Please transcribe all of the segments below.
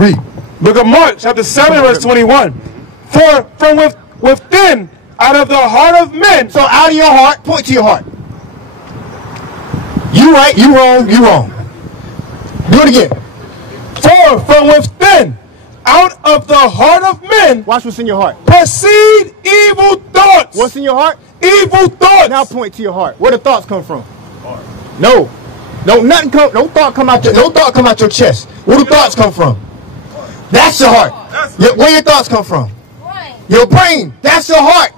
Read. Book of Mark, chapter 7, verse 21. For from within, out of the heart of men. So out of your heart, point to your heart. You right, you wrong, you wrong. Do it again. For from within, out of the heart of men. Watch what's in your heart. Proceed evil thoughts. What's in your heart? Evil thoughts. Now point to your heart. Where the thoughts come from? Heart. No. No thought come out your chest. Where do thoughts come from? That's your heart. Where your thoughts come from? Your brain. That's your heart.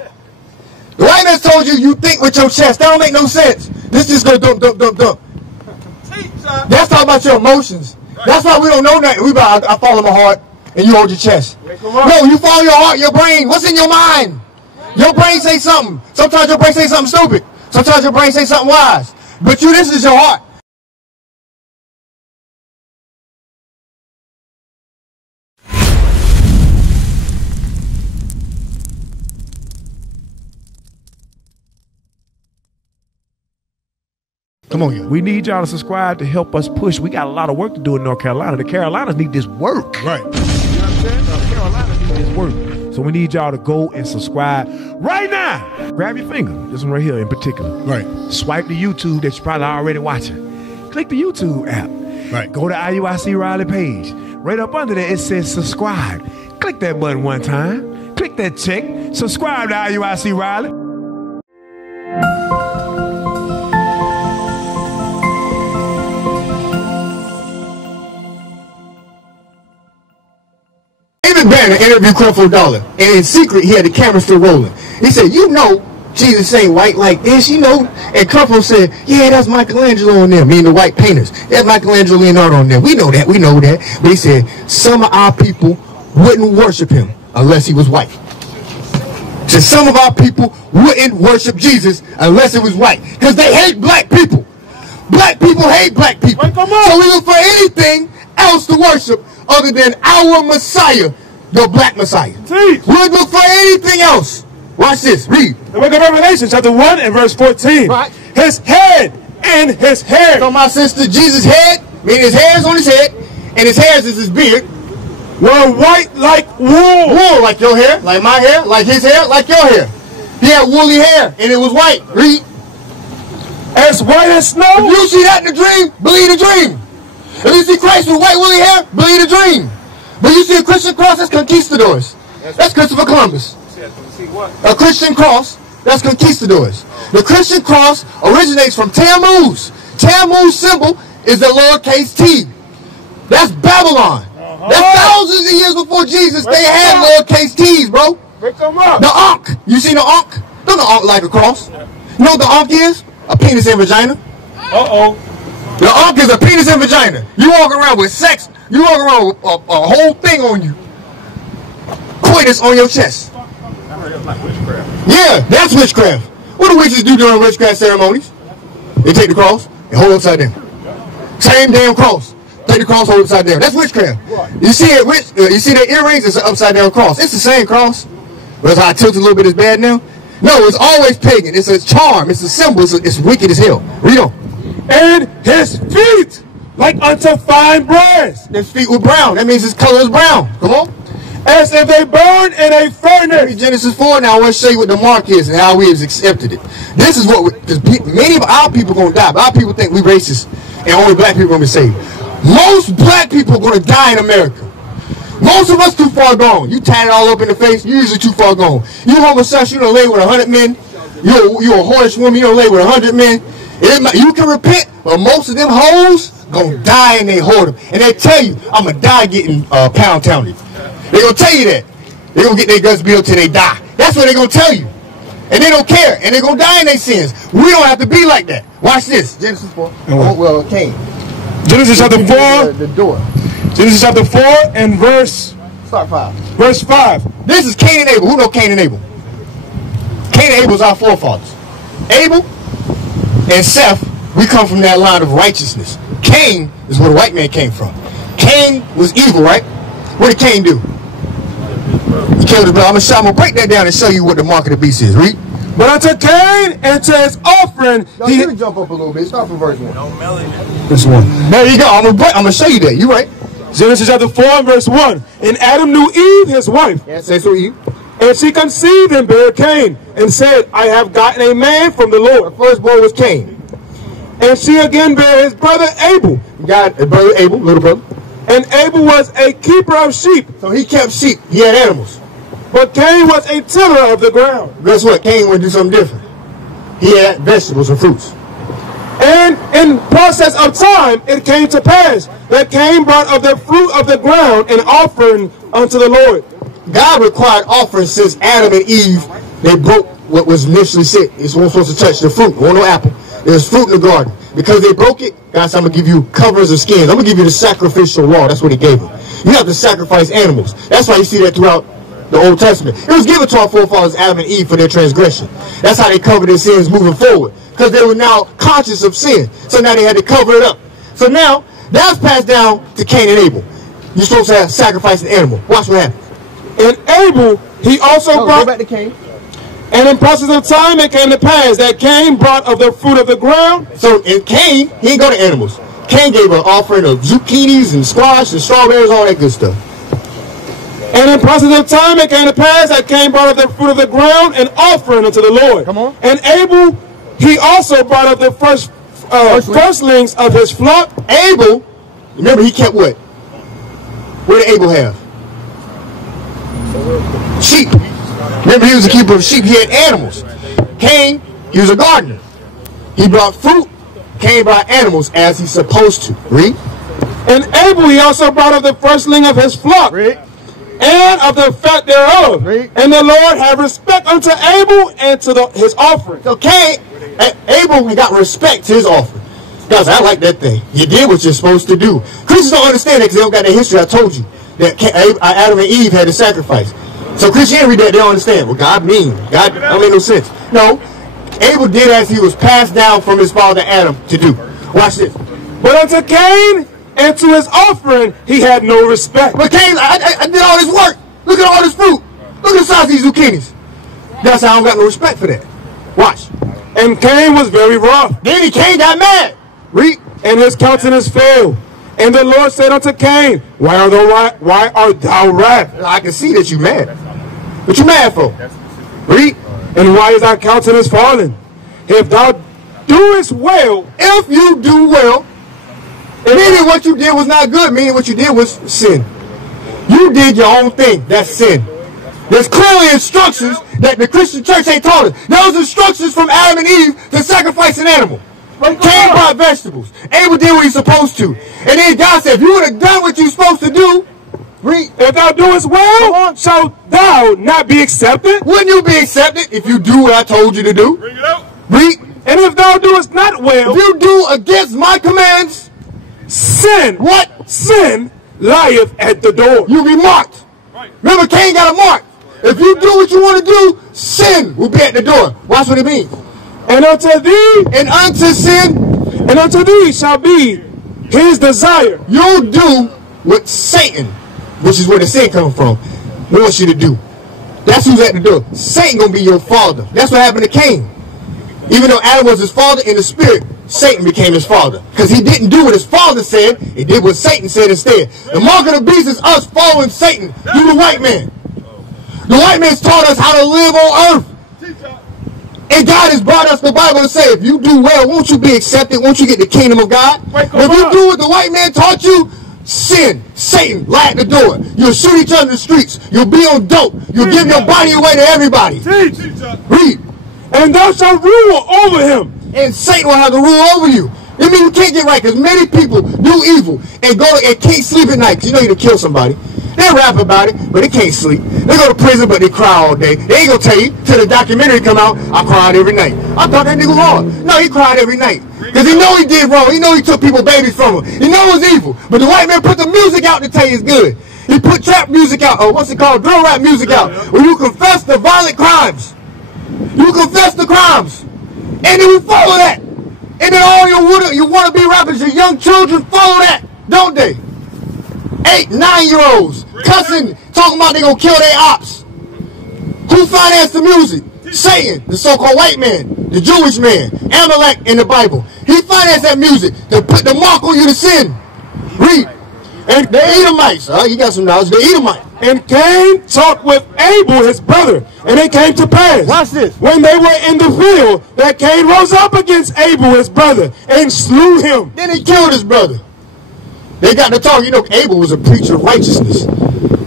The white man told you you think with your chest. That don't make no sense. This just go dump. That's talking about your emotions. That's why we don't know nothing. I follow my heart and you hold your chest. No, you follow your heart, your brain. What's in your mind? Your brain say something. Sometimes your brain say something stupid. Sometimes your brain say something wise. But this is your heart. Come on, y'all. We need y'all to subscribe to help us push. We got a lot of work to do in North Carolina. The Carolinas need this work. Right. You know what I'm saying? The Carolinas need this work. So we need y'all to go and subscribe right now. Grab your finger. This one right here in particular. Right. Swipe the YouTube that you're probably already watching. Click the YouTube app. Right. Go to IUIC Raleigh page. Right up under there, it says subscribe. Click that button one time. Click that check. Subscribe to IUIC Raleigh. Banner interviewed Creflo Dollar, and in secret he had the camera still rolling. He said, "You know, Jesus ain't white like this, you know." And Creflo said, "Yeah, that's Michelangelo on them, meaning the white painters. That's Michelangelo Leonardo on them. We know that, we know that." But he said, "Some of our people wouldn't worship him unless he was white." So some of our people wouldn't worship Jesus unless it was white, because they hate black people. Black people hate black people. So we look for anything else to worship other than our Messiah. The black Messiah. We'll look for anything else. Watch this. Read. The book of Revelation, chapter 1 and verse 14. Right. His head and his hair. So my sister, Jesus' head, meaning his hair is on his head, and his hairs is his beard, were white like wool. Wool, like your hair, like my hair, like his hair, like your hair. He had woolly hair, and it was white. Read. As white as snow. If you see that in the dream, believe the dream. If you see Christ with white woolly hair, believe the dream. But you see a Christian cross, that's conquistadors. That's Christopher Columbus. A Christian cross, that's conquistadors. The Christian cross originates from Tammuz. Tammuz symbol is the lowercase t. That's Babylon. That's thousands of years before Jesus. They had lowercase t's, bro. The Ankh. You seen the Ankh? Don't the Ankh like a cross? You know what the Ankh is? A penis and vagina. The Ankh is a penis and vagina. You walk around with sex. You walk around with a whole thing on you. Coitus on your chest. Yeah, that's witchcraft. What do witches do during witchcraft ceremonies? They take the cross and hold it upside down. Same damn cross. Take the cross, hold it upside down. That's witchcraft. You see it? You see the earrings? It's an upside down cross. It's the same cross. But how I tilt a little bit is bad now. No, it's always pagan. It's a charm. It's a symbol. It's wicked as hell. Read on. And his feet like unto fine brass. His feet were brown. That means his color is brown. Come on. As if they burned in a furnace. Genesis 4 now. I want to show you what the mark is and how we have accepted it. This is what, because many of our people are going to die. But our people think we racist and only black people are going to be saved. Most black people are going to die in America. Most of us too far gone. You tatted all up in the face, you're usually too far gone. You homosexual, you don't lay with 100 men. You're a whorish woman, you don't lay with 100 men. You can repent, but most of them hoes gonna die in their whoredom. And they tell you, I'm gonna die getting pound towned. They gonna tell you that. They gonna get their guts beat up till they die. That's what they gonna tell you. And they don't care, and they gonna die in their sins. We don't have to be like that. Watch this. Genesis 4. Well, Cain. Genesis chapter 4. The door. Genesis chapter 4 and verse. Start 5. Verse 5. This is Cain and Abel. Who know Cain and Abel? Cain and Abel is our forefathers. Abel and Seth, we come from that line of righteousness. Cain is where the white man came from. Cain was evil, right? What did Cain do? He killed his brother. I'm gonna break that down and show you what the mark of the beast is. Read. But unto Cain and to his offering, he jump up a little bit. Start from verse 1. This one. There you go. I'm gonna show you that. You right. Genesis chapter 4 and verse 1. And Adam knew Eve, his wife. Yeah, say so, Eve. And she conceived and bare Cain, and said, I have gotten a man from the Lord. The firstborn was Cain. And she again bare his brother Abel. You got a brother Abel, little brother. And Abel was a keeper of sheep. So he kept sheep. He had animals. But Cain was a tiller of the ground. Guess what? Cain would do something different. He had vegetables and fruits. And in process of time, it came to pass that Cain brought of the fruit of the ground an offering unto the Lord. God required offerings since Adam and Eve, they broke what was initially said. It's one supposed to touch the fruit. One no apple. There's fruit in the garden. Because they broke it, God said, I'm going to give you covers of skins. I'm going to give you the sacrificial law. That's what he gave them. You have to sacrifice animals. That's why you see that throughout the Old Testament. It was given to our forefathers, Adam and Eve, for their transgression. That's how they covered their sins moving forward. Because they were now conscious of sin. So now they had to cover it up. So now, that's passed down to Cain and Abel. You're supposed to sacrifice an animal. Watch what happens. And Abel, he also brought... Go back to Cain. And in process of time, it came to pass that Cain brought of the fruit of the ground. So in Cain, he didn't go to animals. Cain gave an offering of zucchinis and squash and strawberries, all that good stuff. And in process of time, it came to pass that Cain brought of the fruit of the ground an offering unto the Lord. Come on. And Abel, he also brought of the firstlings of his flock. Abel, remember he kept what? What did Abel have? Sheep. Remember he was a keeper of sheep. He had animals. Cain, he was a gardener. He brought fruit. Cain brought animals as he's supposed to. Read. And Abel, he also brought of the firstling of his flock. Read. And of the fat thereof. Read. And the Lord had respect unto Abel and to his offering. So Cain, Abel, he got respect to his offering. Guys, I like that thing. You did what you're supposed to do. Christians don't understand that because they don't got the history. I told you that Adam and Eve had to sacrifice. So Christianity, they don't understand. Well, God mean. God don't make no sense. No. Abel did as he was passed down from his father Adam to do. Watch this. But unto Cain and to his offering he had no respect. But Cain, I did all this work. Look at all this fruit. Look at the size of these zucchinis. That's how I don't got no respect for that. Watch. And Cain was very wroth. Then Cain got mad. Read. And his countenance failed. And the Lord said unto Cain, Why art thou wrath? I can see that you mad. What you mad for? Read. And why is thy countenance fallen? If thou doest well, if you do well, meaning what you did was not good, meaning what you did was sin. You did your own thing. That's sin. There's clearly instructions that the Christian church ain't taught us. Those instructions from Adam and Eve to sacrifice an animal. Cain brought vegetables. Abel did what he's supposed to. And then God said, if you would have done what you're supposed to do, read. If thou doest well, shalt thou not be accepted? Wouldn't you be accepted if you do what I told you to do? Bring it out. Read. And if thou doest not well, if you do against my commands, sin. What? Sin lieth at the door. You'll be marked. Right. Remember, Cain got a mark. If you do what you want to do, sin will be at the door. Watch what it means. And unto thee, and unto sin, and unto thee shall be his desire. You'll do what Satan, which is where the sin comes from, wants you to do. That's who's at the door. Satan gonna be your father. That's what happened to Cain. Even though Adam was his father in the spirit, Satan became his father. Because he didn't do what his father said, he did what Satan said instead. The mark of the beast is us following Satan. You the white man. The white man's taught us how to live on earth. And God has brought us the Bible to say, if you do well, won't you be accepted? Won't you get the kingdom of God? If you do what the white man taught you, sin, Satan, lie at the door. You'll shoot each other in the streets. You'll be on dope. You'll give your body away to everybody. Read. And thou shalt rule over him. And Satan will have to rule over you. I mean, you can't get right because many people do evil and can't sleep at night because you know you to kill somebody. They rap about it, but they can't sleep. They go to prison, but they cry all day. They ain't gonna tell you till the documentary come out. I cried every night. I thought that nigga was hard. No, he cried every night because he know he did wrong. He know he took people's babies from him. He know it was evil. But the white man put the music out to tell you it's good. He put trap music out, or what's it called, drill rap music out, where you confess the violent crimes. You confess the crimes, and then we follow that. And then all you wanna-be rappers, your young children follow that, don't they? 8, 9-year-olds cussing, talking about they gonna kill their ops. Who financed the music? Satan, the so-called white man, the Jewish man, Amalek in the Bible. He financed that music to put the mark on you to sin. Read. And the Edomites, you got some knowledge, the Edomites. And Cain talked with Abel, his brother, and it came to pass. Watch this. When they were in the field, that Cain rose up against Abel, his brother, and slew him. Then he killed his brother. They got to talk. You know, Abel was a preacher of righteousness.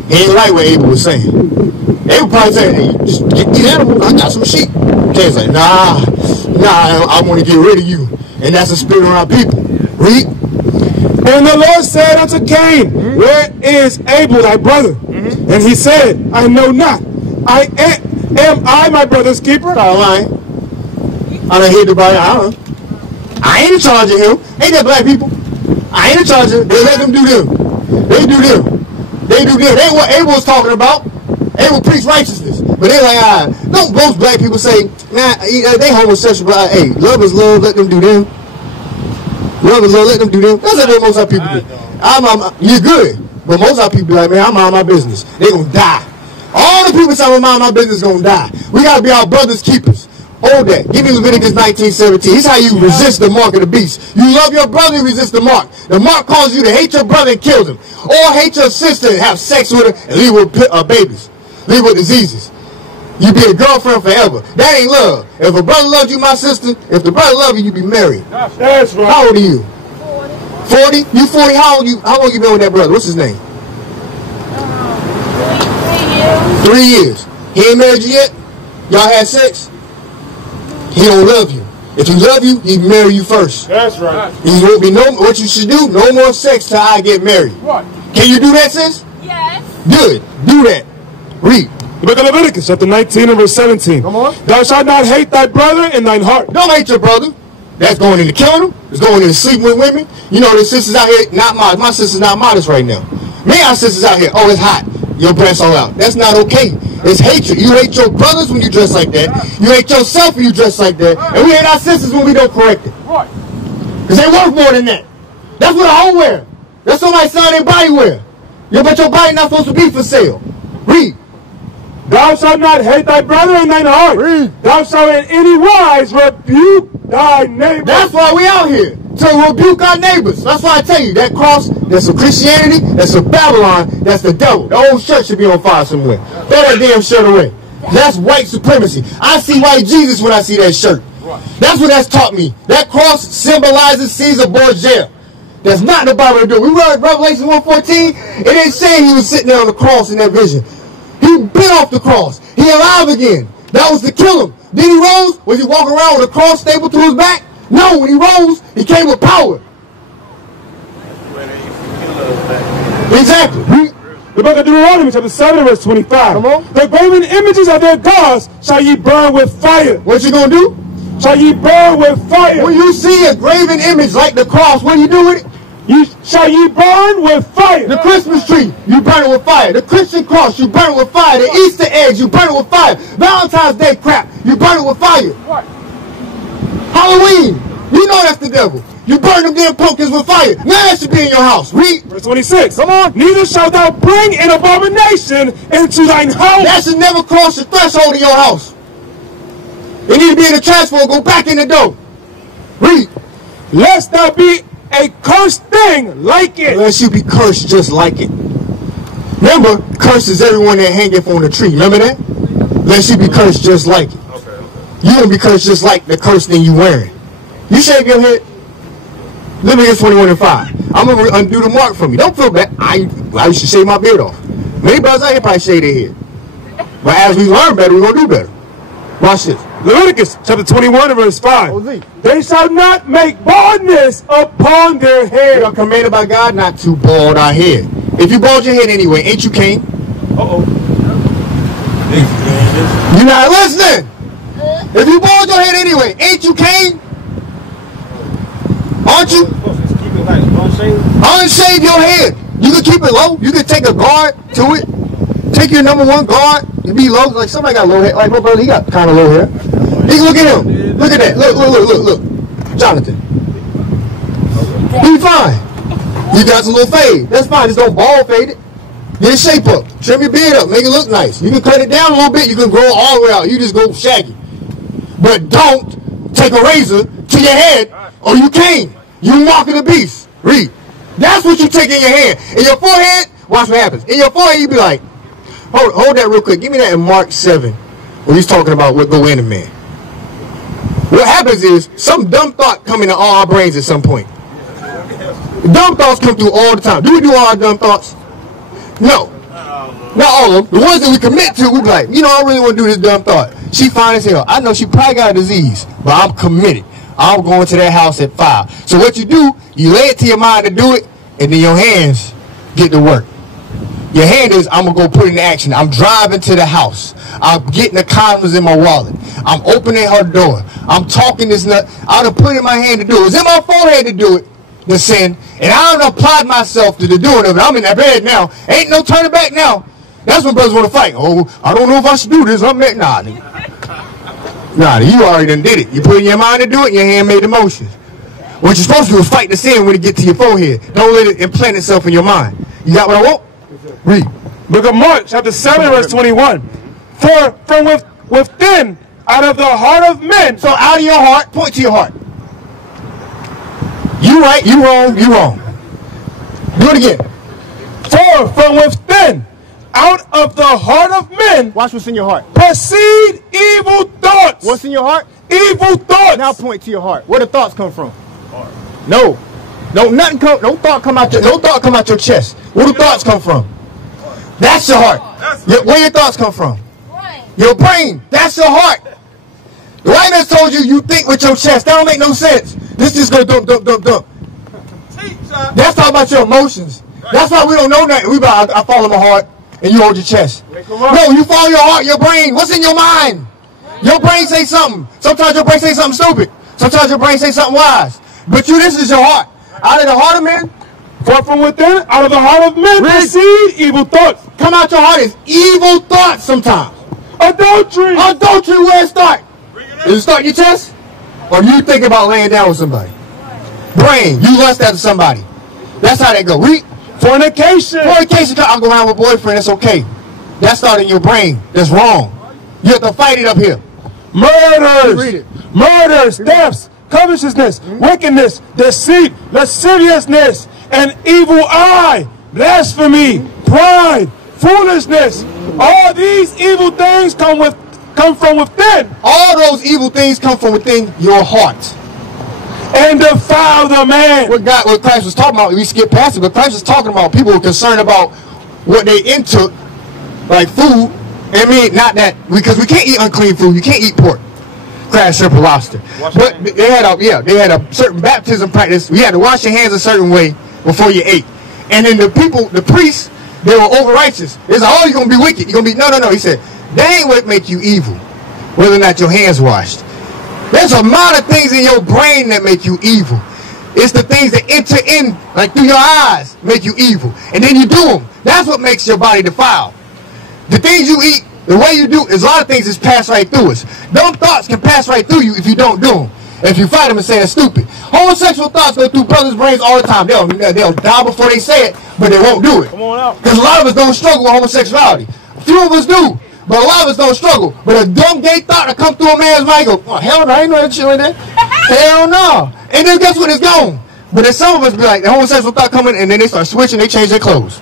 He ain't like what Abel was saying. Abel probably said, hey, just get these animals. I got some sheep. Cain's like, nah, I want to get rid of you. And that's the spirit around people. Read. And the Lord said unto Cain, where is Abel thy brother? And he said, I know not. Am I my brother's keeper? Stop lying. I done hear the Bible. I ain't in charge of him. Ain't that black people? I ain't in charge of them. They let them do them. They do them. They do them. They ain't what Abel was talking about. Abel preached righteousness. But they like, don't most black people say, nah, they homosexual, but hey, love is love, let them do them. Love is love, let them do them. That's what most of our people do. You're good. But most of our people be like, man, I mind my business. They gonna die. All the people say, I mind my business gonna die. We gotta be our brother's keepers. Hold that. Give me Leviticus 19:17. Here's how you resist the mark of the beast. You love your brother, you resist the mark. The mark calls you to hate your brother and kill him. Or hate your sister and have sex with her and leave with babies. Leave with diseases. You be a girlfriend forever. That ain't love. If a brother loved you, my sister, if the brother loved you, you be married. That's right. How old are you? 40? You 40? How long you been with that brother? What's his name? 3 years. He ain't married you yet? Y'all had sex? He don't love you. If he love you, he'd marry you first. That's right. He won't be what you should do, no more sex till I get married. What? Can you do that, sis? Yes. Good. Do that. Read. The book of Leviticus, chapter 19 and verse 17. Come on. Thou shalt not hate thy brother in thine heart. Don't hate your brother. That's going into killing him. It's going into sleeping with women. You know, the sisters out here, not modest. My sister's not modest right now. Me, our sisters out here, oh, it's hot. Your breasts all out. That's not okay. It's hatred. You hate your brothers when you dress like that. You hate yourself when you dress like that. And we hate our sisters when we don't correct it. Right. Because they worth more than that. That's what I own wear. That's somebody's son their body wear. Yeah, but your body not supposed to be for sale. Read. Thou shalt not hate thy brother in thine heart. Read. Thou shalt in any wise rebuke thy neighbor. That's why we out here. To rebuke our neighbors. That's why I tell you, that cross, that's a Christianity, that's a Babylon, that's the devil. The old church should be on fire somewhere. Throw that damn shirt away. That's white supremacy. I see white Jesus when I see that shirt. That's what that's taught me. That cross symbolizes Caesar Borgia. That's not the Bible to do. We read Revelation 1:14. It didn't say he was sitting there on the cross in that vision. He bit off the cross. He alive again. That was to kill him. Then he rose. Was he walking around with a cross stapled to his back? No, when he rose, he came with power. Exactly. The book of Deuteronomy, chapter 7, verse 25. Come on. The graven images of their gods shall ye burn with fire. What you gonna do? Shall ye burn with fire. When you see a graven image like the cross, what do you do with it? Shall ye burn with fire. The Christmas tree, you burn it with fire. The Christian cross, you burn it with fire. The Easter eggs, you burn it with fire. Valentine's Day crap, you burn it with fire. What? Halloween, you know that's the devil. You burn them damn pumpkins with fire. Now that should be in your house. Read. Verse 26. Come on. Neither shalt thou bring an abomination into thine house. That should never cross the threshold of your house. It need to be in the trash for go back in the door. Read. Lest thou be a cursed thing like it. Unless you be cursed just like it. Remember, cursed is everyone that hangeth on the tree. Remember that? Unless you be cursed just like it. You gonna be cursed just like the cursed thing you wearing. You shave your head. Leviticus 21:5. I'm gonna undo the mark for me. Don't feel bad. I used to shave my beard off. Many brothers out here probably shave their head. But as we learn better, we're gonna do better. Watch this. Leviticus chapter 21 and verse 5. They shall not make baldness upon their head. We are commanded by God not to bald our head. If you bald your head anyway, ain't you Cain? You're not listening. If you bald your head anyway, ain't you Cain? Aren't you? Unshave your head. You can keep it low. You can take a guard to it. Take your #1 guard and be low. Like somebody got low hair. Like my brother, he got kind of low hair. Look at him. Look at that. Look. Jonathan. Be fine. You got some little fade. That's fine. Just don't bald fade it. Get a shape up. Trim your beard up. Make it look nice. You can cut it down a little bit. You can grow all the way out. You just go shaggy. But don't take a razor to your head or you can't. You mark of the beast. Read. That's what you take in your hand. In your forehead, watch what happens. In your forehead, you be like, hold that real quick. Give me that in Mark 7, where he's talking about what go in a man. What happens is, some dumb thought come into all our brains at some point. Dumb thoughts come through all the time. Do we do all our dumb thoughts? No. Not all of them. The ones that we commit to, we be like, you know, I really want to do this dumb thought. She fine as hell. I know she probably got a disease, but I'm committed. I'm going to that house at 5. So what you do, you lay it to your mind to do it, and then your hands get to work. Your hand is, I'm going to go put it in action. I'm driving to the house. I'm getting the condoms in my wallet. I'm opening her door. I'm talking this nut. I done put it in my hand to do it. It's in my forehead to do it, the sin. And I done applied myself to the doing of it. I'm in that bed now. Ain't no turning back now. That's when brothers want to fight. Oh, I don't know if I should do this. I'm at, nah, nigga. Nah, you already done did it. You put it in your mind to do it, and your hand made the motion. What you're supposed to do is fight the sin when it gets to your forehead. Don't let it implant itself in your mind. You got what I want? Read. Book of Mark, chapter 7, verse 21. For from within, out of the heart of men. So out of your heart, point to your heart. You right, you wrong, you wrong. Do it again. For from within, out of the heart of men. Watch what's in your heart. Proceed evil thoughts. What's in your heart? Evil thoughts. Now point to your heart. Where the thoughts come from? Heart. No. No thought come out your chest. Where do thoughts come from? That's your heart. Where your thoughts come from? Your brain. That's your heart. The white man told you you think with your chest. That don't make no sense. This just go dump, dump, dump, dump. That's all about your emotions. That's why we don't know nothing. We about, I follow my heart, and you hold your chest. No, you follow your heart, your brain. What's in your mind? Your brain say something. Sometimes your brain say something stupid. Sometimes your brain say something wise. But this is your heart. Out of the heart of men, for from within, out of the heart of men, proceed evil thoughts. Come out your heart is evil thoughts sometimes. Adultery. Adultery, where it start? Does it start in your chest? Or you think about laying down with somebody? Brain, you lust after somebody. That's how that go. Fornication. Fornication, I'll go around with a boyfriend, that's okay. That started in your brain. That's wrong. You have to fight it up here. Murders. Read it. Murders, thefts, covetousness, wickedness, deceit, lasciviousness, an evil eye, blasphemy, pride, foolishness. All these evil things come from within. All those evil things come from within your heart. And defile the man. What Christ was talking about, we skip past it, but Christ was talking about people who were concerned about what they intook, like food. I mean, not that, because we can't eat unclean food. You can't eat pork, crab, shrimp, or lobster. But they had a certain baptism practice. You had to wash your hands a certain way before you ate. And then the priests, they were over righteous. It's like, oh, you're going to be wicked. You're going to be, no. He said, that ain't what make you evil, whether or not your hands washed. There's a lot of things in your brain that make you evil. It's the things that enter in, like through your eyes, make you evil. And then you do them. That's what makes your body defiled. The things you eat, the way you do, is a lot of things just pass right through us. Dumb thoughts can pass right through you if you don't do them. If you fight them and say they're stupid. Homosexual thoughts go through brothers' brains all the time. They'll die before they say it, but they won't do it. Come on out. Because a lot of us don't struggle with homosexuality. A few of us do, but a lot of us don't struggle. But a dumb gay thought that comes through a man's mind, go, oh, hell no, I ain't know that shit like that. Hell no. And then guess what? It's gone. But then some of us be like, the homosexual thought coming, and then they start switching, they change their clothes.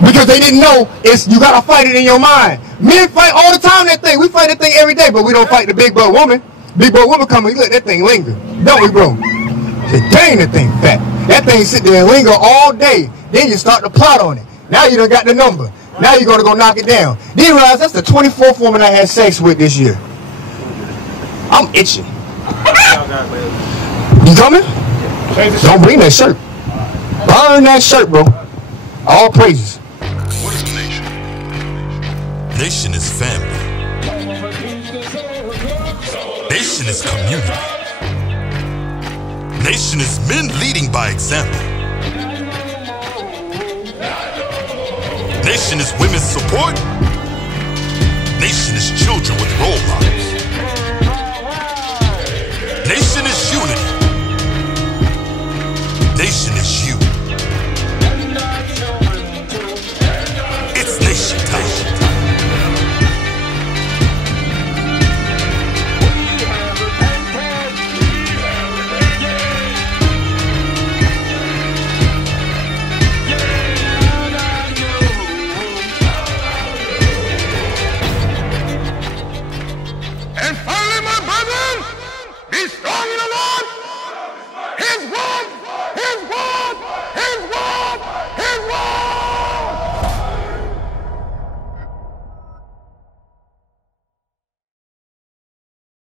Because they didn't know you got to fight it in your mind. Men fight all the time that thing. We fight that thing every day, but we don't fight the big butt woman. Big butt woman come and let that thing linger. Don't we, bro? Say, dang, that thing fat. That thing sit there and linger all day. Then you start to plot on it. Now you done got the number. Now you're going to go knock it down. Then you realize that's the 24th woman I had sex with this year. I'm itching. You coming? Don't bring that shirt. Burn that shirt, bro. All praises. What is a nation? Nation is family. Nation is community. Nation is men leading by example. Nation is women's support. Nation is children with role models. Nation is unity. Nation is you. It's nation time. and firm.